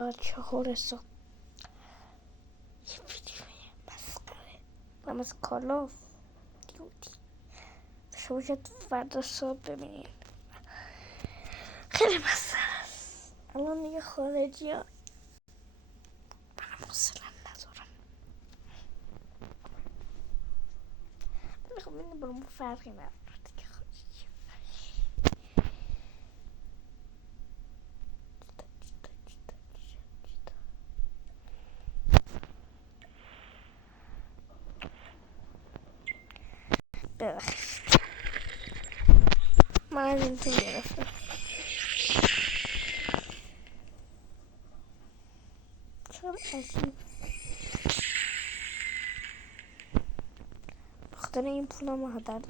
4 صبح یه ویدیوی مسخره هم از کالاف دیوتی شما شاید فردا صبح ببینید. خیلی مسخره است. الان دیگه خارجی ها من حوصله‌ام ندارم. میخوام این برام فرقی نداره دیگه. خارجی ببخشید من از این تو گرفتم. چرا عجیب بخاطر این پولم رو هدر دادم.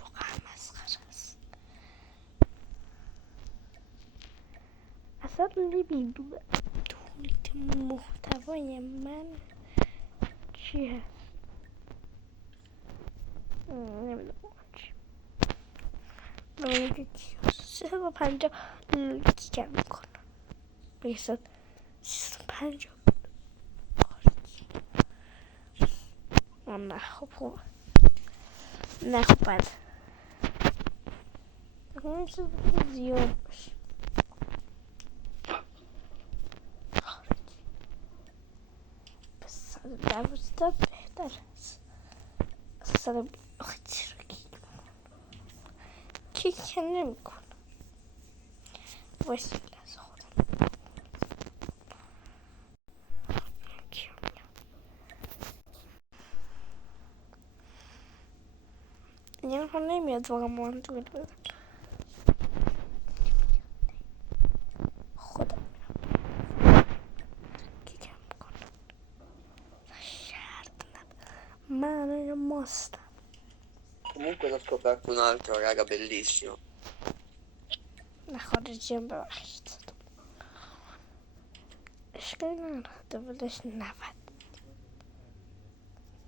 واقعا مسخره است. اصلا نمیدونم تولید محتوای من چی هست. نمیدونم چی. نمیدونم چی هست. 350 لکی کم میکنم. بیشتر 350 نه خب نه خب بد اون چیز زیاد باشه. پس 112 بهتر است. اصلا آخه چرا کیک نمی کنم. واسه لحظه خودم یه نفر نمیاد واقعا من تو بدم خودم میرم کیکم میکنم. شرط ندارم من اینجا ماستم. Comunque ne ho scoperto un altro, raga, bellissimo. نه خارجی هم ببخشید اشکالی نداره دولش 90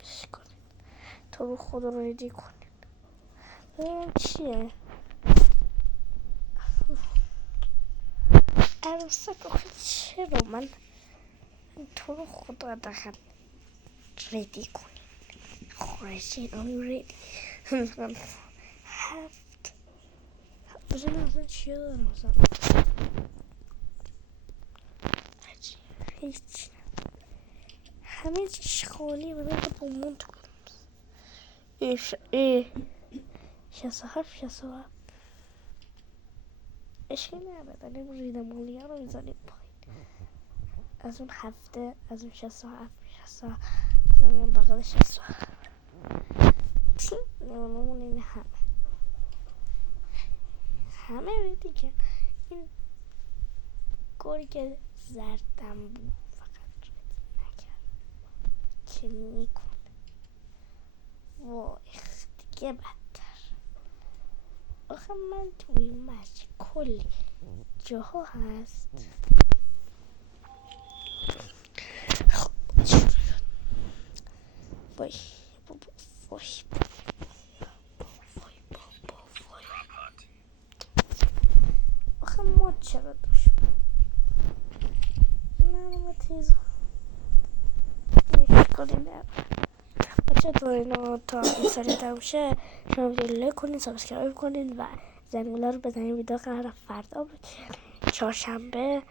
بش کنید تو رو خود رو ریدی کنید. این چیه عروسک آخه چرا من تو رو خدا دقیقا ریدی کنید خارجی هم ریدی هفت بزنم اصلا چیه دارم مثلا هیچ همه چیش خالیه بدن که بومون تو کنم ای 67 اشکی نداره داریم ریدمولی ها رو میزنیم پایین. از اون هفته از اون 67 من بقیل 67 نمون این همه ریدی که این کاری که زردم بود فقط ریدی نکرد که میکنه وای دیگه بدتر. آخه من توی مسجد کلی جاها هست خب وای آخه ما چرا داشت نه ما تیز نشکالی نبود بچه تو اینو تا این سری تموم شه شما ویدیو کنین سابسکرایب کنین و زنگوله رو بزنین. ویدیو قرار فردا بود چهارشنبه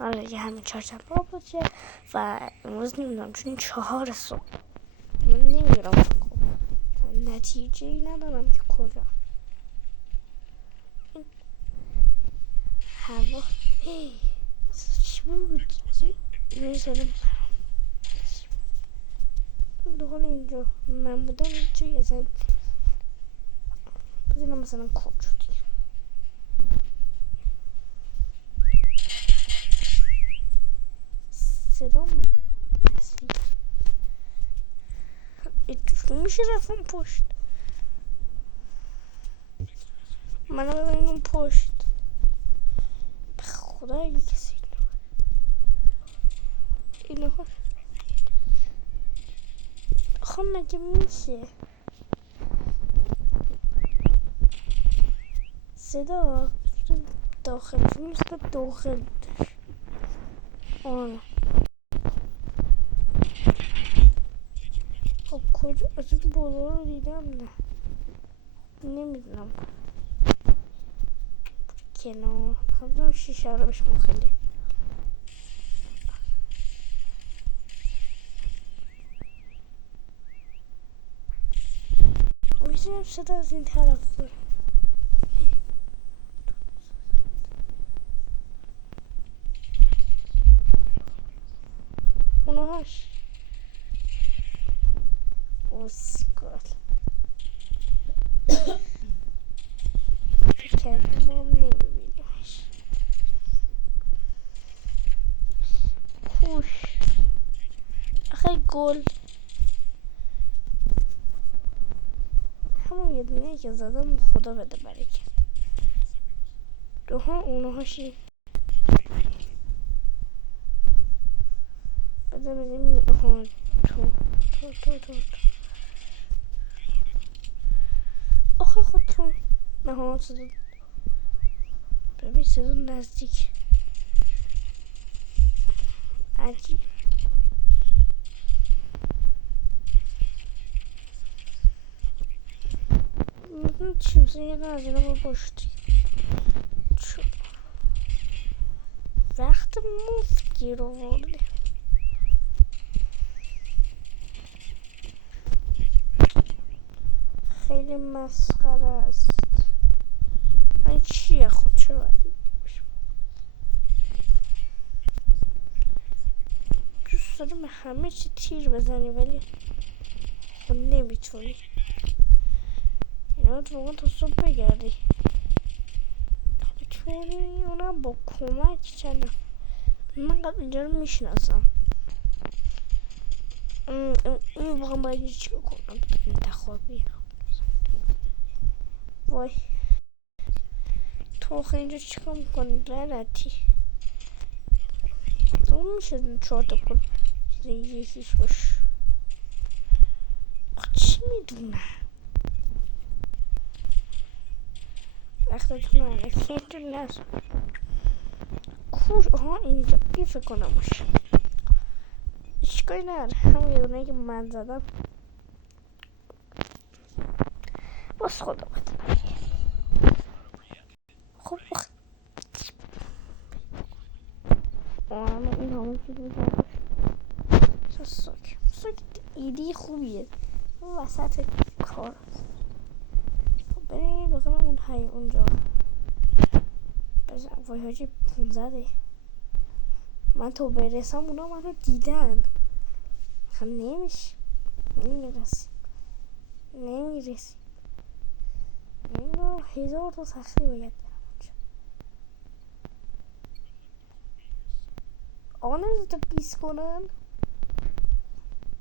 آره دیگه همین چهارشنبه باشه و امروز نمیدونم چون 4 صبح من نمیدونم نتیجه ای ندارم که کجا این هوا چی بود نمیشدم دخل اینجا من بودم اینجا یه زن بزنم مثلا کجا دیگه صدام اصلی اینجور میشه رفتم پشت منو ببینم پشت به خدا اگه کسی اینو خب مگه میشه صدا داخل مثل داخل بودش. آره خب کجا از این بالا رو دیدم؟ نه نمیدونم کنار همون شیشه رو بشم خیلی میتونم صدا از این طرف بود اونهاش اسکال کردم ما نمیبینیمش کوش آخه گل همون یه دونه که زدم خدا بده برکت دوها اونهاشی بده بدیم تو آخه خود تو نه ها صدا ببین صدا نزدیک عجیب چی مثلا یه دونه از اینا با باشتی وقت مفت گیر آورده خیلی مسخره است این چیه خب چرا باید دیدی باشه دوست دارم همه چی تیر بزنی ولی خب نمیتونی اینا تو تا صبح بگردی میتونی اونم با کمک چند من قبل اینجا رو میشناسم این واقعا باید یه چی کنم انتخابی وای تو آخه اینجا چیکار میکنی لعنتی اون میشه 4 تا کل یکیش باش چی میدونم وقتتون اینجا نست کوش آها اینجا این فکر کنم باشه اشکایی نداره همون یه دونه که من زدم باز خدا بده خب اما این همون چیز میکنم ساک ایده خوبیه اون وسط کار خب بریم داخل اون های اونجا بزن وای حاجی 15 من تو برسم اونا منو دیدن خب نمیشه نمیرسی اینو 1000 تا سختی باید برم اونجا آقا نمیزه تا 20 کنن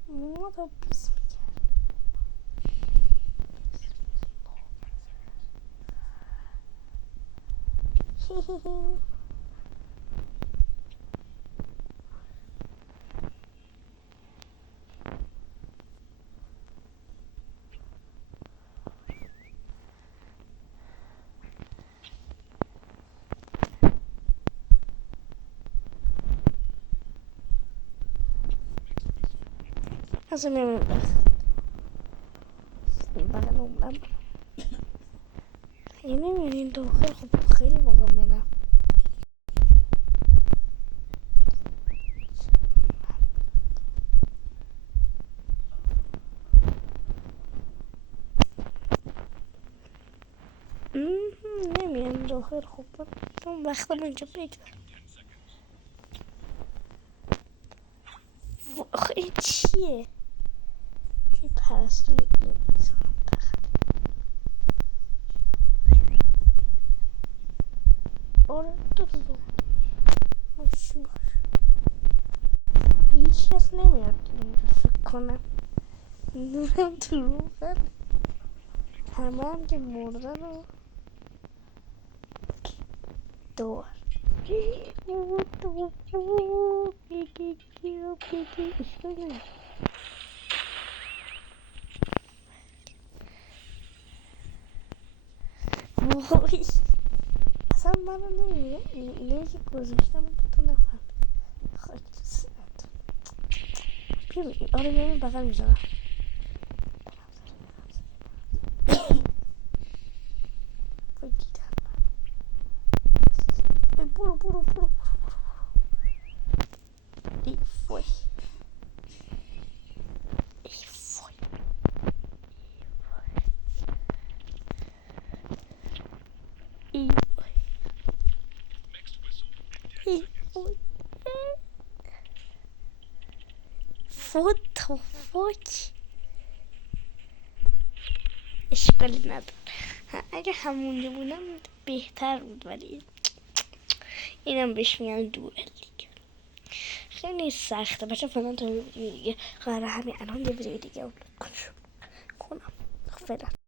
ما تا 20 میگن اصلا نمیدونم بغل اونم یه نمیدونین داخل خب خیلی واقعا منم نمیدونم داخل خب اون وقتم اینجا بگذار آخه این چیه چی پرستوی آره دو هیچ کس نمیاد اینجا فکر کنم نورم دروغن همه هم که مردن و دور وای اصلا من رو نمیگه اینه که گذاشتم تو نفهم خاک تو سرت بیا آره میامون بغل میذارم وای دیدم برو ای وای What the fuck اشکالی نداره اگه همونجا بودم بهتر بود ولی اینم بهش میگم دوئل دیگه خیلی سخته بچه فعلا تا ویدیو دیگه قراره همین الان یه ویدیو دیگه اپلود کنم فعلا